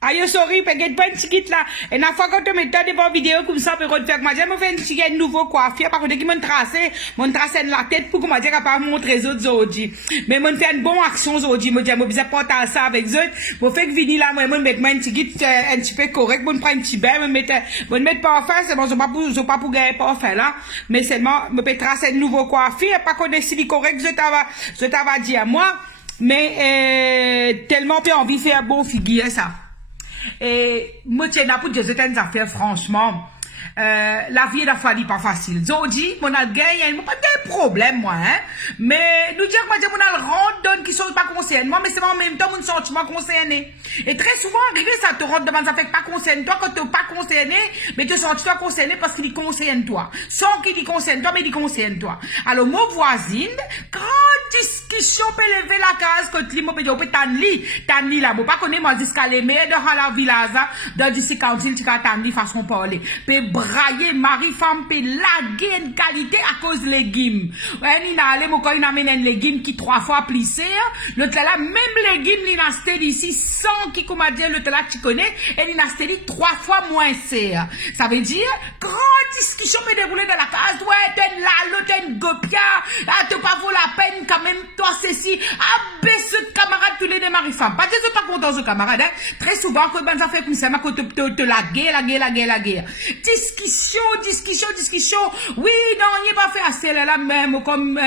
Aïe, sorry, peut-être pas une petite là. Et la fois quand tu mets des vidéos comme ça, pour faire, moi, j'ai fait une petite nouveau coiffure, par contre, qui m'ont tracé la tête pour que moi, j'ai capable de montrer les autres aujourd'hui. Mais moi, fait une bonne action aujourd'hui, moi, j'ai besoin de porter ça avec eux. Moi, fait que vini là, moi, mettre une petite, un petit peu correct, moi, prendre un petit bain, moi, mettre parfait, c'est bon, je pas pour gagner parfait là. Mais seulement, me tracer une nouveau coiffure, pas qu'on est si correct, je t'avais dit à moi. Mais, tellement peu envie de faire bon figure, ça. Et moi, tiens, pour dire certaines affaires, franchement, la vie, la fois, pas facile. Zodi, mon a gagné, pas de problème, moi, hein. Mais, nous dire, moi, mon a le rendre qui sont pas concernés, moi, mais c'est en même temps, mon sentiment concerné. Et très souvent, arrivé, ça te rend devant, ça fait pas concerné toi, quand t'es pas concerné, mais tu sens toi concerné parce qu'il concerne toi. Sans qu'il concerne toi, mais il concerne toi. Alors, mon voisine, grande discussion, peut lever la case, quand il m'a dit, on peut t'enli là, moi, pas connaître, moi, jusqu'à les meilleurs dans la village, dans du council, tu vas t'enli façon parler. Brailler mari femme pe laguer une qualité à cause de légumes. Ouais, il a allé mon il amène un légume qui 3 fois plissé. L'autre là même légumes il a acheté ici sans qui comment dire l'autre là tu connais et il a acheté 3 fois moins cher. Ça veut dire grande discussion peut dérouler dans la case. Ouais, t'es là, l'autre une gopia. Ah, t'as pas vaut la peine quand même toi ceci. Ah, baisse camarade tous les deux mari femme. Pas que pas content ce camarade. Hein? Très souvent quand ben ça fait comme ça quand te laguer. Discussion. Oui, non, il n'est pas fait assez là même, comme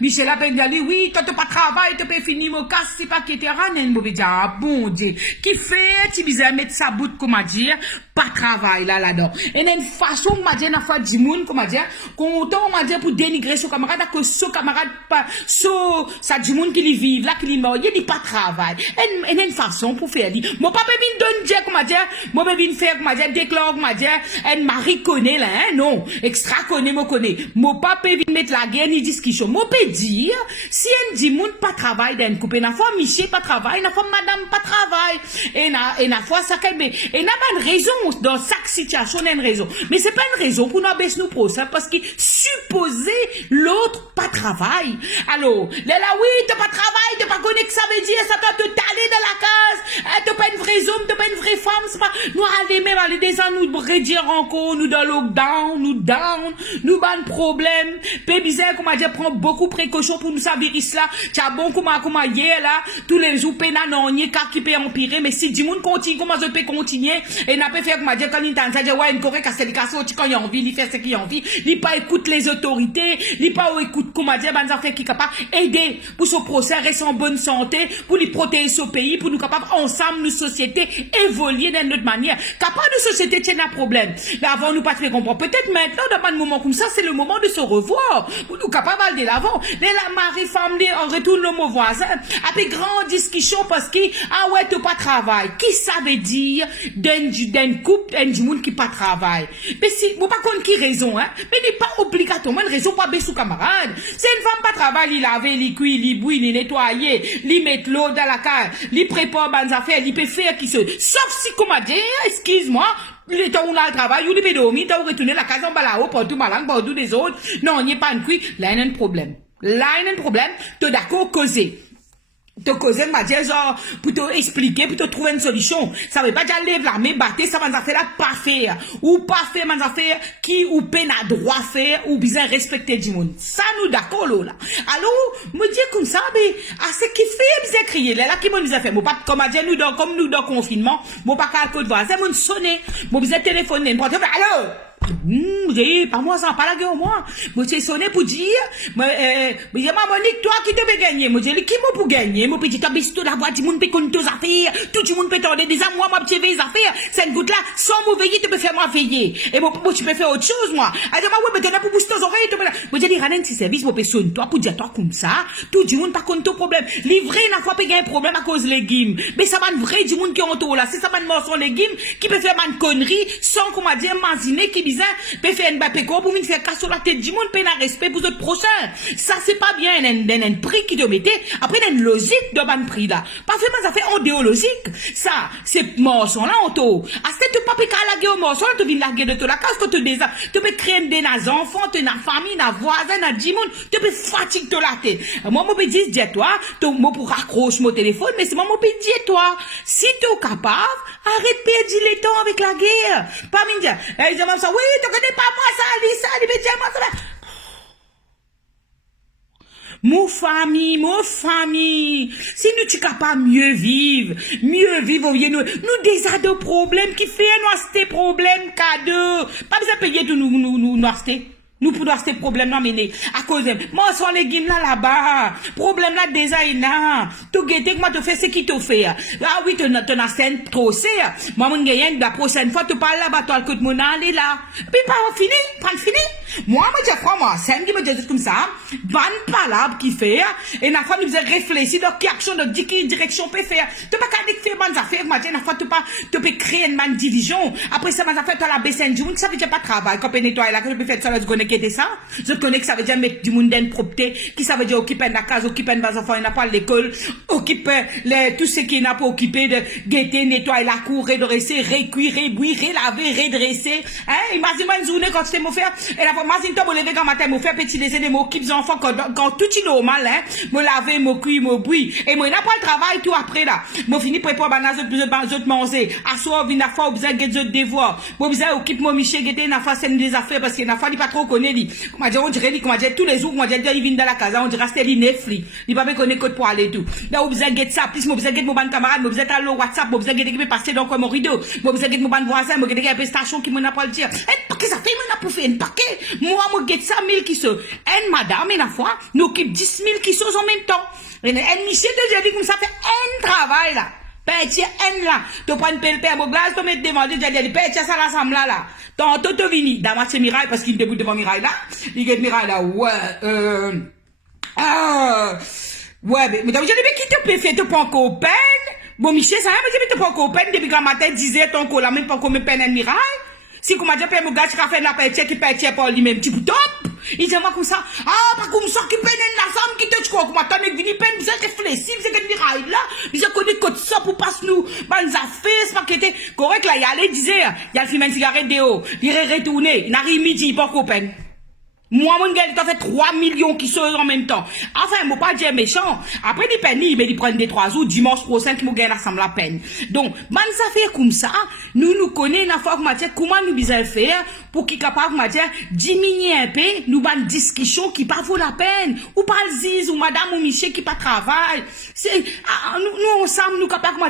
Michel a dit, oui, toi, tu pas travail, tu peux finir mon casse, c'est pas qui te ramène, mauvais dire, ah, bon Dieu, qui fait, tu bizarre mettre sa bout, comment dire, pas travail là-dedans. Et il y a une façon, comment dire, la fois du monde, comment dire, content, comment dire, pour dénigrer ce camarade, que ce camarade, pas, ça du monde qui lui vive, là, qui lui mort, il n'y a pas travail. Et il y a une façon pour faire, mon papa vient donner, comment dire, mon papa vient faire, comment dire, déclare, comment dire, un mari connaît là, hein, non, extra connaît, me connaît. Mon papa vient mettre la guerre, ni discussion. Mon peut dire, si un dit moun pas travail d'un couple, na fois Michel pas travail, na fois madame pas travail, et na fois ça qu'elle et n'a pas une raison dans chaque situation, n'a une raison. Mais c'est pas une raison pour nous baisser nous pour ça, parce que supposer l'autre pas travail. Alors, là, oui, t'as pas travail, t'as pas connu que ça veut dire, ça peut te taler dans la case, t'as pas une vraie homme, t'as pas une vraie femme, c'est pas, nous aller même aller des ans, nous redire encore, nous dans lockdown, nous ban problème, peu bizarre, comment dire, prend beaucoup de précautions pour nous savoir là, t'as bon, comment hier là, tous les jours, pena non, n'y a qui peut empirer, mais si du monde continue, comment je peux continuer, et n'a pas fait, comment dire, quand il t'entend dire, ouais, une correcte, c'est quand il a envie, il fait ce qu'il a envie, il pas écoute les autorités, il pas écoute, comment dire, ben, fait qui est capable aider pour ce procès rester en bonne santé, pour lui protéger ce pays, pour nous capables ensemble, nous société, évoluer d'une autre manière. Capable de société, tiens un problème. Là, avant, nous pas te faire comprendre. Peut-être maintenant, dans un moment comme ça, c'est le moment de se revoir. Pour nous capables d'aller de l'avant. Là, la mari-femme, on retourne le mot voisin. Après, grande discussion parce que, ah ouais, tu pas travail. Qui ça veut dire d'un couple, d'un monde qui pas travail? Mais si, vous pas contre qui raison, hein? Mais n'est pas obligatoirement une raison pas baisser camarade. C'est une femme pas travail, il lave, il cuit, il bouille, il nettoyer, il met l'eau dans la cage, il prépare des affaires, il peut faire qui se, sauf si, comment dire, excuse-moi, le temps où on a le travail, où il peut dormir, t'as retourné la case en bas là-haut, partout malin, partout des autres, non, il n'y a pas un cuit, là, il y a un problème. Là, il y a un problème, t'es d'accord, causer. Te causer, m'a dit, genre, pour te expliquer, pour te trouver une solution. Ça veut pas dire lever l'armée, battre, ça m'a fait là, pas faire. Ou pas faire, m'a fait, qui ou peine à droit faire, ou bien respecter du monde. Ça, nous d'accord, là. Alors, me dire comme ça, mais, à ce qui fait, bien crier, là, qui m'a fait, moi, pas, comme a dit, nous, comme nous, dans confinement, moi, pas qu'à côté voisin, mon sonné, moi, bien téléphoner, allô? Pas moi, ça, pas la gueule, moi. Moi, j'ai sonné pour dire, mais Monique, toi qui devais gagner. Moi, j'ai dit, qui m'a pour gagner? Moi, petit, t'as tout la voix, tout le monde peut connaître tes affaires, tout le monde peut t'en des amours, moi, petit, les affaires. Cette goutte-là, sans me veiller, tu peux faire moi veiller. Et moi, tu peux faire autre chose, moi. Alors, moi, ouais, mais t'en as pour bouger tes oreilles, moi, j'ai dit, Ranen, si service, moi, personne, toi, pour dire, toi, comme ça, tout le monde, pas contre ton problème. Livré, n'a pas payé un problème à cause des légumes. Mais ça va vrai du monde qui est en tout, là. C'est ça, man, morceau légumes, qui peut faire man connerie, sans, comment dire, maziner, qui bizarre, peut faire une bapéco pour venir faire casse sur la tête du monde, peut un respect pour votre prochain. Ça, c'est pas bien, un prix qui te mettez, après, une logique de ban prix là. Parfaitement, ça fait ondéologique. Ça, c'est morceau là, on t'o. À ce que tu pas pécar la guerre au morceau, tu viens la guerre de toi la casse, tu peux créer des enfants, tu as famille, tu voisin, tu monde, tu peux fatiguer de la tête. Moi, je peux dire, toi, tu pour raccrocher mon téléphone, mais c'est moi, je peux dire, toi, si tu es capable, arrête de perdre le temps avec la guerre. Pas me dire, ils disent ça, oui, tu connais pas moi, ça, moi, ça. Mon famille, si nous sommes capables de mieux vivre, nous déjà de problèmes qui fait nous ces problèmes cadeaux. Pas besoin de payer tout nous acheter. Nous pouvons acheter problème là mener à cause de moi sur les légumes là-bas. Problème là déjà là. Tu guetter que moi te fais ce qui te fait. Ah oui, tu n'as scène trop c'est. Moi mon gagne la prochaine fois tu parles là-bas toi que mon aller là. Puis pas fini. Moi je crois moi, c'est qui me dit comme ça. Bonne palabre qui fait et la fois nous faisons réfléchir dans quelle action de quelle direction peut faire. Tu pas qu'à dire faire bonnes affaires, moi la fois tu peux créer une division. Après ça mes affaires tu la baisser une ça veut dire pas travail quand nettoyer là que tu peux faire ça là qui était ça, je connais que ça veut dire mettre du monde dans propreté, qui ça veut dire occuper la case, occuper les enfants, il n'a pas l'école, occuper tout ce qui n'a pas occupé de guetter, nettoyer la cour, redresser, recuire, bouillir, laver, redresser, hein, imagine-moi une journée quand c'était mon frère, et la fois, imagine-toi, me lever quand matin, me faire petit déjeuner, m'occupe les enfants, quand tout est normal, hein, me laver, me cuire, me bouillir, et moi, il n'a pas le travail, tout après, là, me fini préparer, autres manger, à soir, une fois, besoin de guetter, devoir, besoin occuper mon miché, guetter, n'a pas des affaires, parce qu'il n'a pas, il pas trop comment dire, on dirait tous les jours, comment dire, il vient dans la casa, on dirait c'est l'inefli. Il va pas connaître code pour aller tout. Là, vous besoin de ça, plus, vous besoin de mon ban camarade, vous besoin d'aller au WhatsApp, vous besoin de passer dans mon rideau, vous besoin de mon ban voisin, vous besoin de station qui m'a pas le dire. Et paquet, ça fait, m'en a pour faire un paquet. Moi, get ça 1000 qui sont. Un madame, une fois, nous occupe 10 000 qui sont en même temps. Et un monsieur de Jésus, comme ça fait un travail là. Petit N là, tu prends une pelle père, glace, tu mets devant Dieu, tu dis, petit ça l'assemble là. Tantôt tu vini, dans ma Mirail, parce qu'il débute devant Mirail là. Il est Mirail là, ouais, mais donc, je dis, mais qui te peut faire, tu prends encore peine? Bon, Michel, ça, mais tu prends encore peine, depuis quand matin disait ton cola, même pas comme peine en Mirail. Si comme dit, père, mon gars, tu as fait la petit qui petit pour lui-même, tu top. Il dit, moi, comme ça, pas comme ça, qui peine la femme qui te croit, comme attends, mais vini peine, vous êtes réfléchi, vous êtes Mirail là, vous êtes connu comme ça pour passer nous, bonnes affaires, c'est pas qu'il était correct là, il allait, disait, il a fumé une cigarette dehors, il est retourné, il arrive midi, pas copain. Moi, mon gars, il a fait 3 millions qui sont en même temps. Enfin, moi, pas dire méchant. Après, il peine, mais il prend des 3 jours, dimanche prochain, qui me gagne la peine. Donc, bonnes affaires comme ça, nous connaissons la fois, comment nous besoin faire pour qu'il capable, diminuer un peu, nous bonnes discussions qui pas vaut la peine. Ou pas le ziz, ou madame ou monsieur qui pas travail. C'est, nous ensemble, nous capables,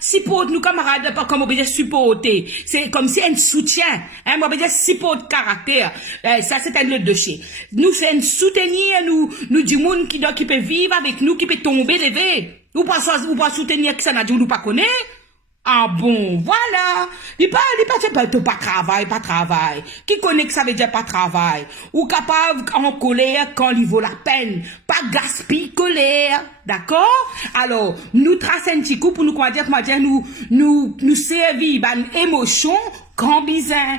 support, nous camarades, pas comme on peut dire supporter. C'est comme si un soutien, hein, on peut dire support caractère. Ça, c'est un le dossier. Nous faisons soutenir, nous du monde qui peut vivre avec nous, qui peut tomber, lever. Ou pas soutenir que ça n'a dit, nous pas connaît. Ah bon, voilà. Il pas travail. Qui connaît que ça veut dire pas travail? Ou capable en colère quand il vaut la peine. Pas gaspille colère. D'accord? Alors, nous traçons un petit coup pour nous, nous servir, émotion, quand bizarre.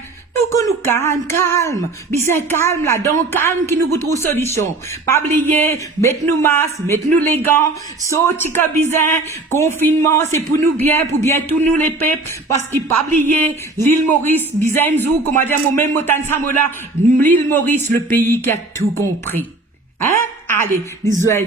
Nous calme, bien calme là-dedans, calme qui nous vous trouve solution. Pas oublier, mettez-nous masques, mettez-nous les gants, sauti comme bizarre, confinement, c'est pour nous bien, pour bien tous nous les peuples, parce qu'il pas oublier, l'île Maurice, bizarre, comment dire, mon même motan samola, l'île Maurice, le pays qui a tout compris. Hein? Allez, nous